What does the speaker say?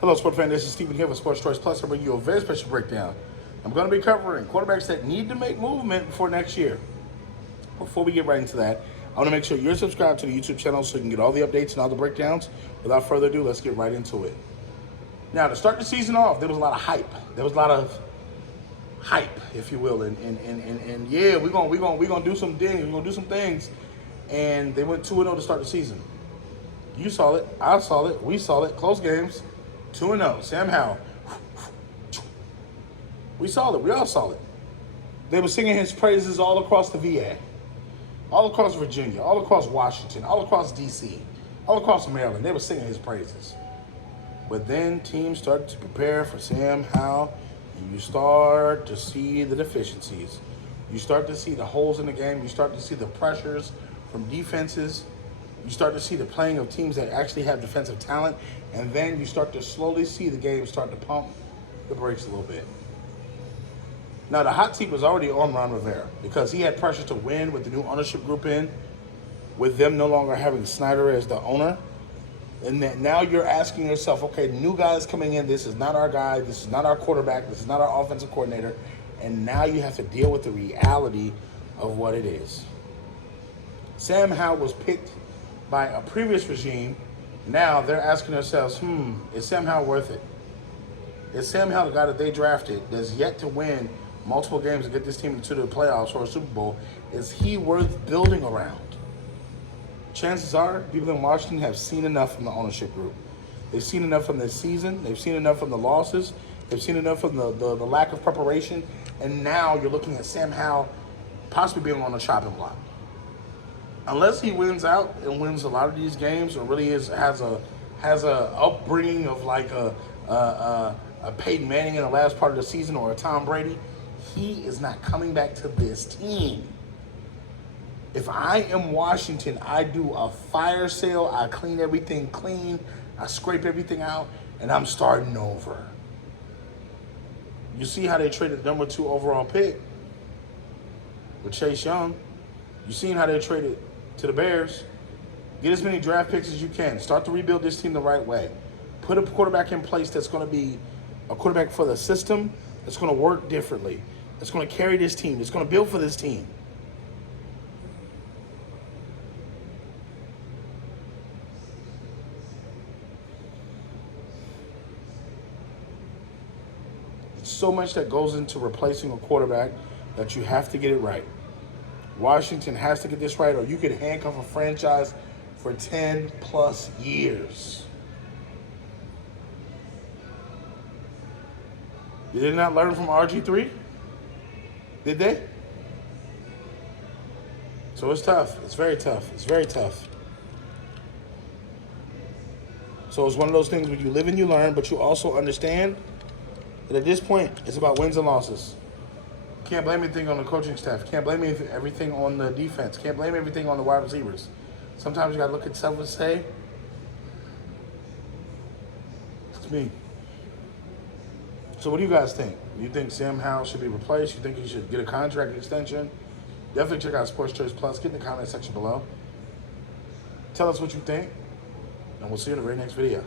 Hello, Sport fan. This is Stephen here with Sports Choice Plus. I bring you a very special breakdown. I'm going to be covering quarterbacks that need to make movement before next year. Before we get right into that, I want to make sure you're subscribed to the YouTube channel so you can get all the updates and all the breakdowns. Without further ado, let's get right into it. Now, to start the season off, there was a lot of hype. There was a lot of hype, if you will, and yeah, we're gonna do some things. We're gonna do some things, and they went 2-0 to start the season. You saw it, I saw it, we saw it. Close games, 2-0. Sam Howell. We saw it. We all saw it. They were singing his praises all across the VA, all across Virginia, all across Washington, all across D.C., all across Maryland. They were singing his praises. But then teams started to prepare for Sam Howell, and you start to see the deficiencies. You start to see the holes in the game. You start to see the pressures from defenses. You start to see the playing of teams that actually have defensive talent. And then you start to slowly see the game start to pump the brakes a little bit. Now, the hot seat was already on Ron Rivera because he had pressure to win with the new ownership group in, with them no longer having Snyder as the owner. And then now you're asking yourself, okay, new guys coming in, this is not our guy, this is not our quarterback, this is not our offensive coordinator, and now you have to deal with the reality of what it is. Sam Howell was picked by a previous regime. Now they're asking themselves, is Sam Howell worth it? Is Sam Howell the guy that they drafted that's yet to win multiple games to get this team into the playoffs or a Super Bowl? Is he worth building around? Chances are, people in Washington have seen enough from the ownership group. They've seen enough from this season. They've seen enough from the losses. They've seen enough from the lack of preparation. And now you're looking at Sam Howell possibly being on the chopping block. Unless he wins out and wins a lot of these games, or really has a upbringing of like a Peyton Manning in the last part of the season, or a Tom Brady, he is not coming back to this team. If I am Washington, I do a fire sale, I clean everything clean, I scrape everything out, and I'm starting over. You see how they traded the number 2 overall pick with Chase Young. You seen how they traded to the Bears. Get as many draft picks as you can. Start to rebuild this team the right way. Put a quarterback in place that's going to be a quarterback for the system, that's going to work differently, that's going to carry this team, that's going to build for this team. So much that goes into replacing a quarterback that you have to get it right. Washington has to get this right, or you could handcuff a franchise for 10 plus years. Did they not learn from RG3? Did they? So it's tough. It's very tough. It's very tough. So it's one of those things where you live and you learn, but you also understand that at this point, it's about wins and losses. Can't blame anything on the coaching staff. Can't blame everything on the defense. Can't blame everything on the wide receivers. Sometimes you got to look at stuff and say, it's me. So what do you guys think? Do you think Sam Howell should be replaced? You think he should get a contract extension? Definitely check out Sports Choice Plus. Get in the comment section below. Tell us what you think, and we'll see you in the very next video.